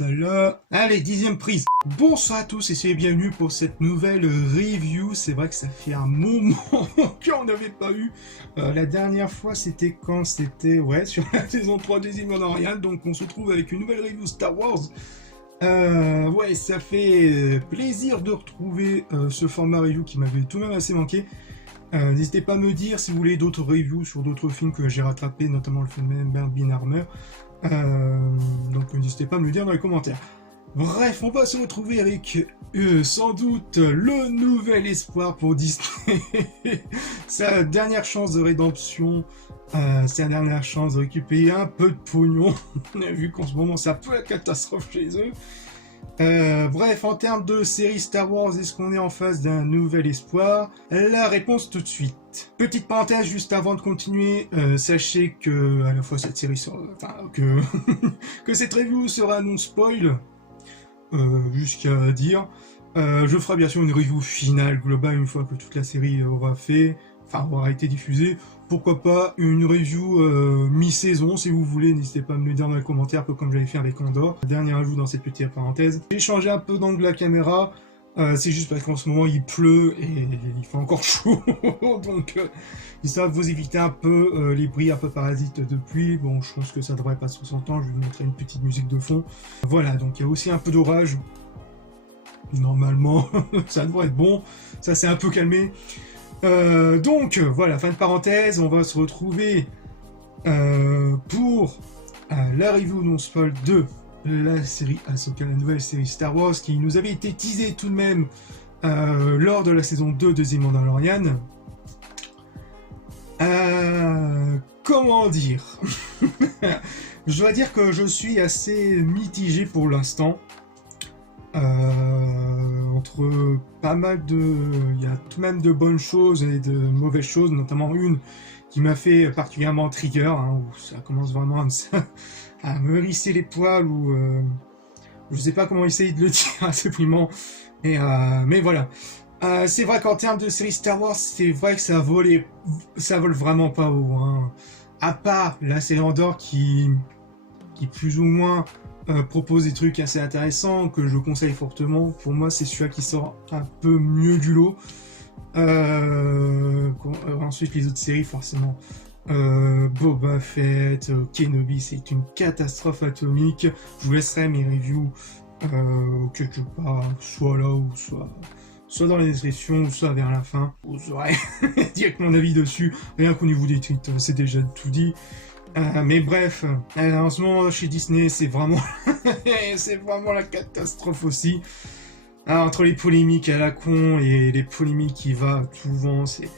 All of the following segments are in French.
ça là. Allez, 10e prise. Bonsoir à tous et soyez bienvenus pour cette nouvelle review. C'est vrai que ça fait un moment qu'on n'avait pas eu. La dernière fois, c'était quand? C'était, ouais, sur la saison 3 des Mandalorian. Donc on se retrouve avec une nouvelle review Star Wars. Ouais, ça fait plaisir de retrouver ce format review qui m'avait tout de même assez manqué. N'hésitez pas à me dire si vous voulez d'autres reviews sur d'autres films que j'ai rattrapés, notamment le film Bean Armor. Donc n'hésitez pas à me le dire dans les commentaires. Bref, on va se retrouver avec sans doute le nouvel espoir pour Disney. Sa dernière chance de rédemption, sa dernière chance de récupérer un peu de pognon. On a vu qu'en ce moment c'est un peu la catastrophe chez eux. Bref, en termes de série Star Wars, est-ce qu'on est en face d'un nouvel espoir? La réponse tout de suite. Petite parenthèse juste avant de continuer, sachez que à la fois cette série sera, que cette review sera non spoil, jusqu'à dire. Je ferai bien sûr une review finale globale une fois que toute la série aura été diffusée. Pourquoi pas une review mi-saison si vous voulez, n'hésitez pas à me le dire dans les commentaires, un peu comme j'avais fait avec Andor. Dernier ajout dans cette petite parenthèse. J'ai changé un peu d'angle de la caméra, c'est juste parce qu'en ce moment il pleut et il fait encore chaud, donc histoire de vous éviter un peu les bruits un peu parasites de pluie. Bon, je pense que ça devrait pas se s'entendre, je vais vous montrer une petite musique de fond. Voilà, donc il y a aussi un peu d'orage. Normalement, ça devrait être bon, ça s'est un peu calmé. Donc voilà, fin de parenthèse, on va se retrouver pour la review non spoil de la série Ahsoka, la nouvelle série Star Wars qui nous avait été teasée tout de même lors de la saison 2 de The Mandalorian. Comment dire? Je dois dire que je suis assez mitigé pour l'instant. Entre pas mal de... il y a tout de même de bonnes choses et de mauvaises choses, notamment une qui m'a fait particulièrement trigger, hein, où ça commence vraiment à me hérisser les poils, ou je sais pas comment essayer de le dire simplement, mais voilà. C'est vrai qu'en termes de série Star Wars, c'est vrai que ça vole vraiment pas haut, hein. À part la série Andor qui plus ou moins propose des trucs assez intéressants que je conseille fortement. Pour moi, c'est celui-là qui sort un peu mieux du lot. Ensuite, les autres séries, forcément. Boba Fett, Kenobi, c'est une catastrophe atomique. Je vous laisserai mes reviews quelque part, soit là ou soit dans la description, ou soit vers la fin. Vous aurez direct mon avis dessus. Rien qu'au niveau des tweets, c'est déjà tout dit. Mais bref, en ce moment chez Disney, c'est vraiment la catastrophe aussi. Alors, entre les polémiques à la con et les polémiques qui va tout vent, c'est...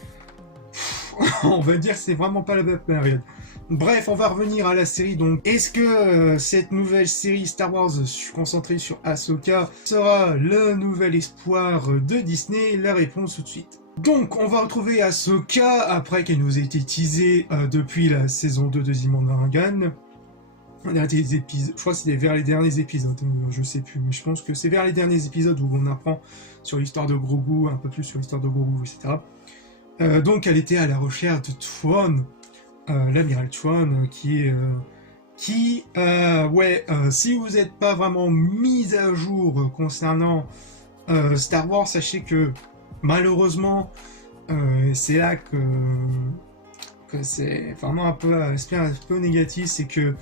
on va dire que c'est vraiment pas la bonne période. Bref, on va revenir à la série. Donc, est-ce que cette nouvelle série Star Wars concentrée sur Ahsoka sera le nouvel espoir de Disney? La réponse tout de suite. Donc, on va retrouver Ahsoka après qu'elle nous ait été teasée depuis la saison 2 de The Mandalorian. Je crois que c'était vers les derniers épisodes, je sais plus, mais je pense que c'est vers les derniers épisodes où on apprend sur l'histoire de Grogu, un peu plus sur l'histoire de Grogu, etc. Donc, elle était à la recherche de Thrawn, l'amiral Thrawn, si vous n'êtes pas vraiment mis à jour concernant Star Wars, sachez que malheureusement, c'est là que c'est vraiment un peu négatif, c'est que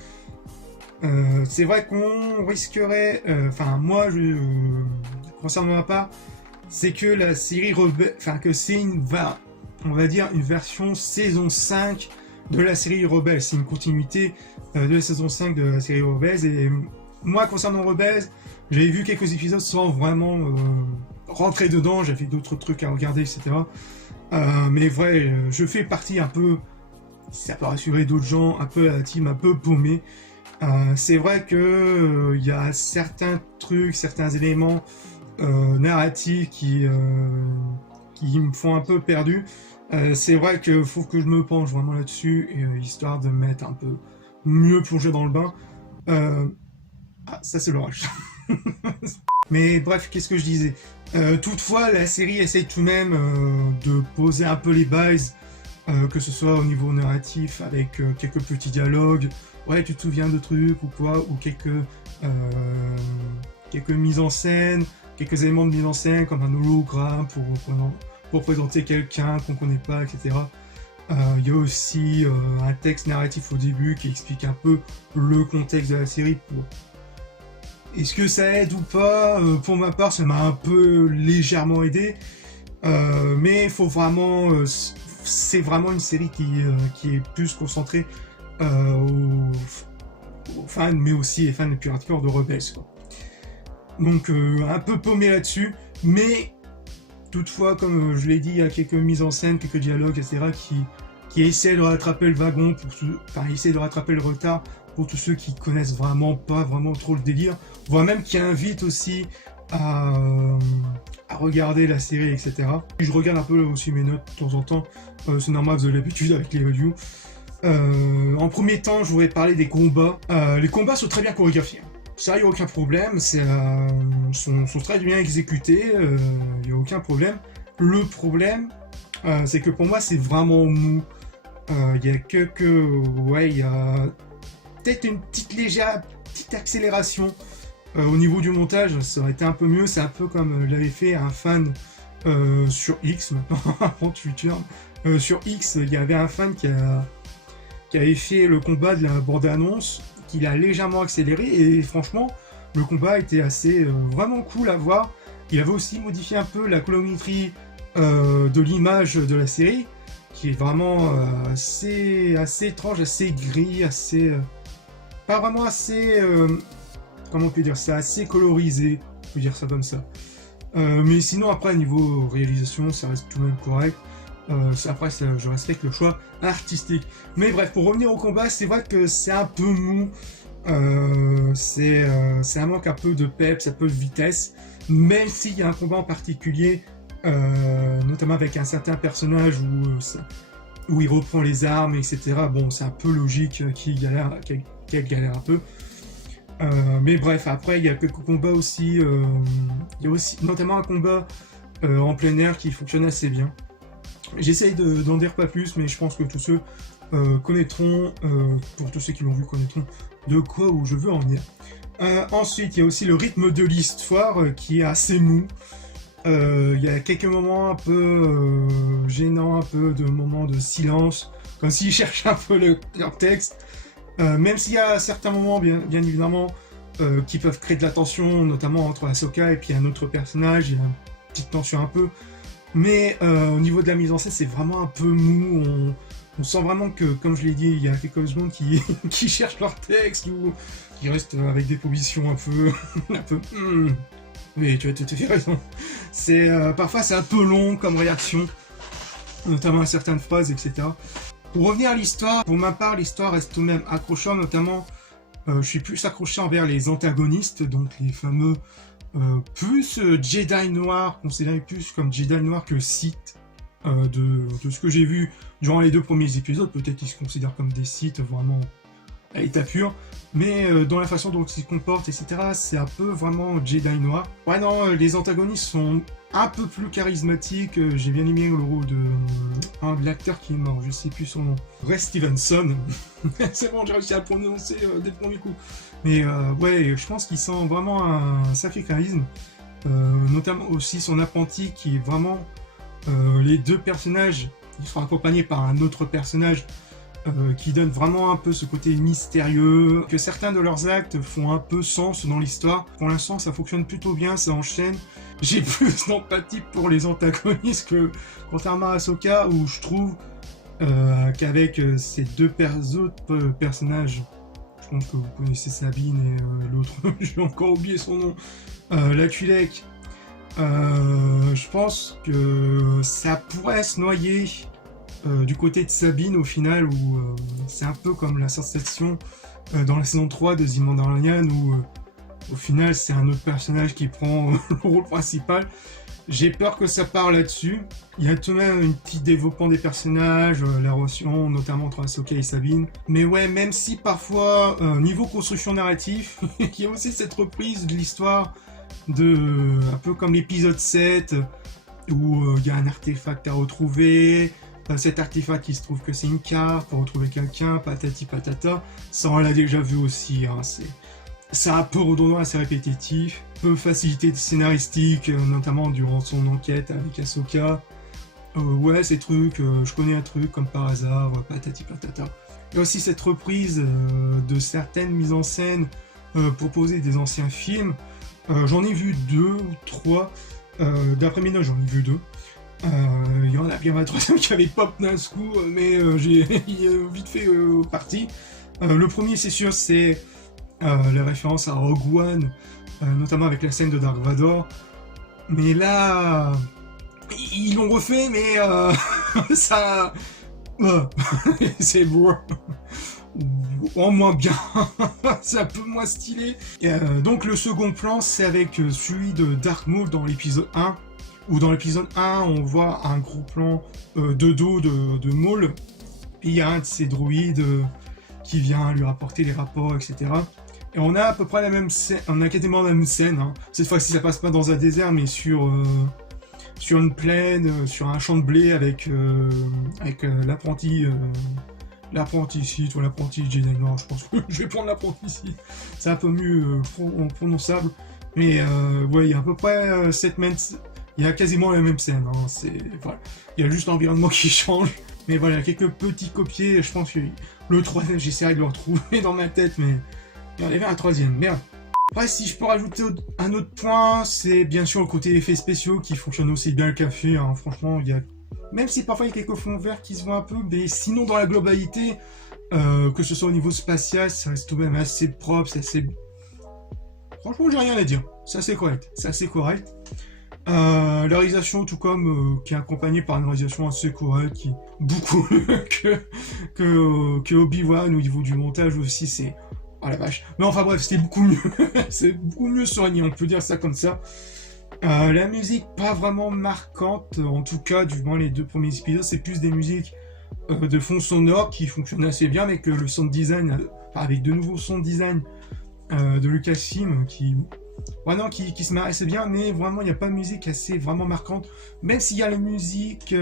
c'est vrai qu'on risquerait, concernant ma part, c'est que la série que c'est on va dire une version saison 5 de la série Rebels, c'est une continuité de la saison 5 de la série Rebels, et moi concernant Rebels, j'avais vu quelques épisodes sans vraiment rentrer dedans, j'avais d'autres trucs à regarder, etc. Mais vrai, je fais partie un peu, ça peut rassurer d'autres gens, un peu à la team, un peu paumé. C'est vrai que il y a certains trucs, certains éléments narratifs qui me font un peu perdu. C'est vrai qu'il faut que je me penche vraiment là-dessus, histoire de me mettre un peu mieux plongé dans le bain. Ça c'est l'orage. Mais bref, qu'est-ce que je disais? Toutefois, la série essaye tout de même de poser un peu les bases, que ce soit au niveau narratif, avec quelques petits dialogues, ouais, tu te souviens de trucs ou quoi, ou quelques quelques mises en scène, quelques éléments de mise en scène comme un hologramme pour présenter quelqu'un qu'on connaît pas, etc. Il y a aussi un texte narratif au début qui explique un peu le contexte de la série. Est-ce que ça aide ou pas? Pour ma part, ça m'a un peu légèrement aidé. Mais il faut vraiment... c'est vraiment une série qui est plus concentrée aux fans, mais aussi les fans les plus hardcore de Rebels, quoi. Donc un peu paumé là-dessus, mais toutefois, comme je l'ai dit, il y a quelques mises en scène, quelques dialogues, etc. qui essaient de rattraper le wagon, essaient de rattraper le retard pour tous ceux qui connaissent vraiment pas vraiment trop le délire, voire même qui invitent aussi à regarder la série, etc. Je regarde un peu aussi mes notes de temps en temps, c'est normal, vous avez l'habitude avec les reviews. En premier temps, je voudrais parler des combats. Les combats sont très bien chorégraphiés. Ça, il n'y a aucun problème, sont très bien exécutés, il n'y a aucun problème. Le problème, c'est que pour moi, c'est vraiment mou. Il y a il y a peut-être une petite accélération au niveau du montage, ça aurait été un peu mieux. C'est un peu comme l'avait fait un fan sur X, maintenant, Twitter. Sur X, il y avait un fan qui avait fait le combat de la bande-annonce, qu'il a légèrement accéléré, et franchement, le combat était vraiment cool à voir. Il avait aussi modifié un peu la colorimétrie de l'image de la série, qui est vraiment assez étrange, assez gris, pas vraiment assez... comment on peut dire ça? Assez colorisé, on peut dire ça comme ça. Mais sinon, après, niveau réalisation, ça reste tout de même correct. Après, je respecte le choix artistique. Mais bref, pour revenir au combat, c'est vrai que c'est un peu mou. C'est un manque un peu de peps, un peu de vitesse. Même s'il y a un combat en particulier, notamment avec un certain personnage où il reprend les armes, etc. Bon, c'est un peu logique qu'il galère un peu. Mais bref, après, il y a quelques combats aussi. Il y a aussi notamment un combat en plein air qui fonctionne assez bien. J'essaye d'en dire pas plus, mais je pense que tous ceux connaîtront, pour tous ceux qui l'ont vu, connaîtront de quoi où je veux en venir. Ensuite, il y a aussi le rythme de l'histoire qui est assez mou. Il y a quelques moments un peu gênants, un peu de moments de silence, comme s'ils cherchent un peu leur texte. Même s'il y a certains moments, bien évidemment, qui peuvent créer de la tension, notamment entre Ahsoka et puis un autre personnage, il y a une petite tension un peu. Mais au niveau de la mise en scène, c'est vraiment un peu mou. On sent vraiment que, comme je l'ai dit, il y a quelques secondes qui cherchent leur texte ou qui restent avec des positions un peu. Oui, tu as tout à fait raison. Parfois, c'est un peu long comme réaction, notamment à certaines phrases, etc. Pour revenir à l'histoire, pour ma part, l'histoire reste tout de même accrochante, notamment, je suis plus accroché envers les antagonistes, donc les fameux plus Jedi noirs, considérés plus comme Jedi noirs que Sith, de ce que j'ai vu durant les 2 premiers épisodes. Peut-être qu'ils se considèrent comme des Sith vraiment à l'état pur, mais dans la façon dont ils se comportent, etc., c'est un peu vraiment Jedi noir. Ouais, non, les antagonistes sont un peu plus charismatiques. J'ai bien aimé le rôle de l'acteur qui est mort, je sais plus son nom. Ray Stevenson. C'est bon, j'ai réussi à le prononcer dès le premier coup. Mais ouais, je pense qu'il sent vraiment un sacré charisme. Notamment aussi son apprenti qui est vraiment... les 2 personnages, ils seront accompagnés par un autre personnage qui donne vraiment un peu ce côté mystérieux, que certains de leurs actes font un peu sens dans l'histoire. Pour l'instant, ça fonctionne plutôt bien, ça enchaîne. J'ai plus d'empathie pour les antagonistes que contrairement à Ahsoka, où je trouve qu'avec ces 2 autres personnages, je pense que vous connaissez Sabine et l'autre, j'ai encore oublié son nom, la Twi'lek, je pense que ça pourrait se noyer du côté de Sabine au final, où c'est un peu comme la sensation dans la saison 3 de The Mandalorian, où au final c'est un autre personnage qui prend le rôle principal. J'ai peur que ça part là-dessus. Il y a tout de même un petit développement des personnages, la relation notamment entre Ahsoka et Sabine. Mais ouais, même si parfois, niveau construction narrative, il y a aussi cette reprise de l'histoire un peu comme l'épisode 7, où il y a un artefact à retrouver. Cet artefact, il se trouve que c'est une carte pour retrouver quelqu'un, patati patata. Ça, on l'a déjà vu aussi. Hein, c'est un peu redondant, assez répétitif, peu facilité scénaristique, notamment durant son enquête avec Ahsoka. Ouais, ces trucs, je connais un truc comme par hasard, patati patata. Il y a aussi cette reprise de certaines mises en scène proposées des anciens films. J'en ai vu 2 ou 3. D'après mes notes, j'en ai vu 2. Il y en a bien un troisième qui avait pop d'un coup, mais j'ai vite fait parti. Le premier, c'est sûr, c'est la référence à Rogue One, notamment avec la scène de Dark Vador. Mais là, ils l'ont refait, mais ça... c'est beau. En moins bien, c'est un peu moins stylé. Donc le second plan, c'est avec celui de Dark Maul dans l'épisode 1, où dans l'épisode 1, on voit un gros plan de dos de Maul, et il y a un de ses droïdes qui vient lui rapporter les rapports, etc. Et on a à peu près la même scène, on a quasiment la même scène, hein. Cette fois-ci, ça passe pas dans un désert, mais sur une plaine, sur un champ de blé avec l'apprenti... l'apprenti site ou l'apprenti Jedi. Non, je pense que je vais prendre l'apprenti site. C'est un peu mieux prononçable. Mais ouais, il y a à peu près il y a quasiment la même scène. Hein. Voilà. Il y a juste l'environnement qui change. Mais voilà, il y a quelques petits copiés. Je pense que le troisième, j'essaierai de le retrouver dans ma tête. Mais il y en avait un troisième. Merde. Après, si je peux rajouter un autre point, c'est bien sûr le côté effets spéciaux qui fonctionne aussi bien le café. Hein. Franchement, il y a... Même si parfois il y a quelques fonds verts qui se voient un peu, mais sinon dans la globalité, que ce soit au niveau spatial, ça reste tout de même assez propre, c'est assez... Franchement, j'ai rien à dire, c'est assez correct, c'est assez correct. La réalisation, tout comme, qui est accompagnée par une réalisation assez correcte, qui beaucoup que Obi-Wan au niveau du montage aussi, c'est... Oh la vache. Mais enfin bref, c'était beaucoup mieux, c'est beaucoup mieux soigné, on peut dire ça comme ça. La musique pas vraiment marquante, en tout cas du moins les 2 premiers épisodes, c'est plus des musiques de fond sonore qui fonctionnent assez bien avec le sound design, avec de nouveaux sound design de Lucasfilm qui se marre assez bien, mais vraiment il n'y a pas de musique assez vraiment marquante, même s'il y a la musique,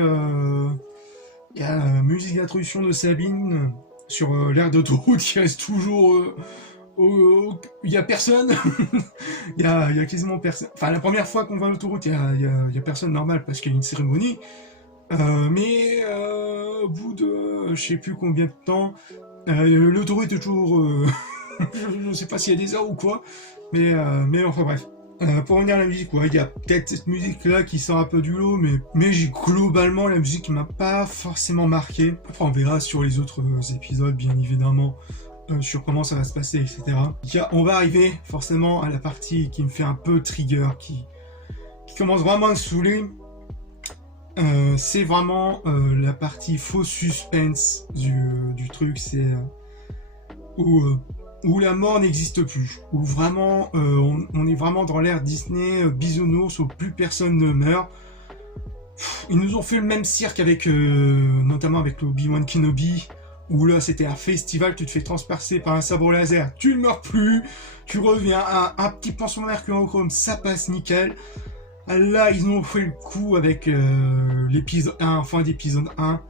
d'introduction de Sabine sur l'air d'autoroute qui reste toujours... il y a personne, il y a quasiment personne. Enfin, la première fois qu'on va à l'autoroute, il y a personne normal parce qu'il y a une cérémonie. Mais au bout de je sais plus combien de temps, l'autoroute est toujours... je sais pas s'il y a des heures ou quoi, mais enfin bref. Pour revenir à la musique, ouais, il y a peut-être cette musique-là qui sort un peu du lot, mais globalement, la musique m'a pas forcément marqué. Après, on verra sur les autres épisodes, bien évidemment. Sur comment ça va se passer, etc. On va arriver forcément à la partie qui me fait un peu trigger, qui commence vraiment à me saouler. C'est vraiment la partie faux suspense du truc, c'est où la mort n'existe plus, où vraiment on est vraiment dans l'ère Disney, bisounours, où plus personne ne meurt. Ils nous ont fait le même cirque avec, notamment avec Obi-Wan Kenobi, où là c'était un festival, tu te fais transpercer par un sabre laser, tu ne meurs plus, tu reviens à un petit pansement mercurochrome, ça passe nickel. Là ils ont fait le coup avec l'épisode 1, fin d'épisode 1.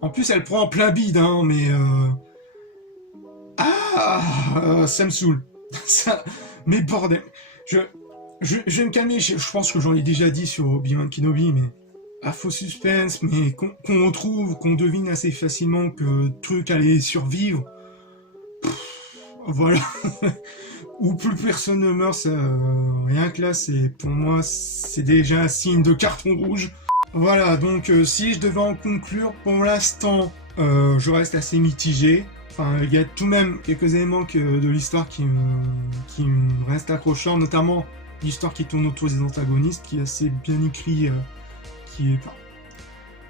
En plus elle prend en plein bide, hein, mais... ça me saoule. Mais bordel, je vais me calmer, je pense que j'en ai déjà dit sur Obi-Wan Kenobi, mais... faux suspense, mais qu'on devine assez facilement que le truc allait survivre. Voilà. Où plus personne ne meurt, ça, rien que là, pour moi, c'est déjà un signe de carton rouge. Voilà, donc si je devais en conclure, pour l'instant, je reste assez mitigé. Enfin, il y a tout de même quelques éléments de l'histoire qui me restent accrochants, notamment l'histoire qui tourne autour des antagonistes, qui est assez bien écrit,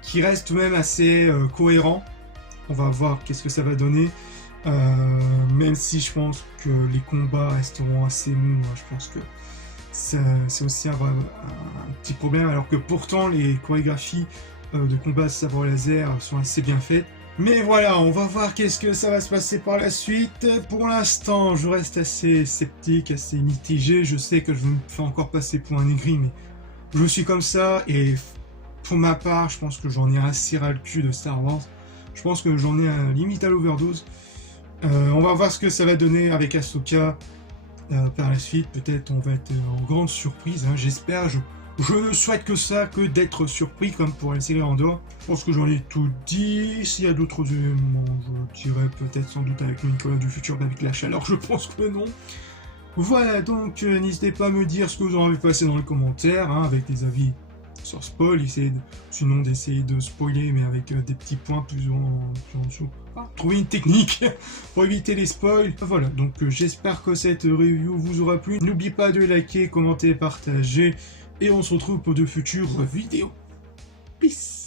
qui reste tout de même assez cohérent. On va voir qu'est-ce que ça va donner. Même si je pense que les combats resteront assez mous, hein. Je pense que c'est aussi un petit problème, alors que pourtant les chorégraphies de combat sabre laser sont assez bien faites. Mais voilà, on va voir qu'est-ce que ça va se passer par la suite. Pour l'instant, je reste assez sceptique, assez mitigé. Je sais que je me fais encore passer pour un aigri, mais je suis comme ça, et pour ma part, je pense que j'en ai assez ras le cul de Star Wars. Je pense que j'en ai limite à l'overdose. On va voir ce que ça va donner avec Ahsoka par la suite. Peut-être on va être en grande surprise, hein, j'espère. Je ne souhaite que ça, que d'être surpris comme pour la série Andor. Je pense que j'en ai tout dit. S'il y a d'autres éléments, je dirais peut-être sans doute avec le Nicolas du futur, avec la chaleur, je pense que non. Voilà, donc n'hésitez pas à me dire ce que vous en avez passé dans les commentaires, hein, avec des avis sur spoil, sinon d'essayer de spoiler, mais avec des petits points plus en dessous. Ah, trouver une technique pour éviter les spoils. Voilà, donc j'espère que cette review vous aura plu. N'oubliez pas de liker, commenter, partager, et on se retrouve pour de futures vidéos. Peace.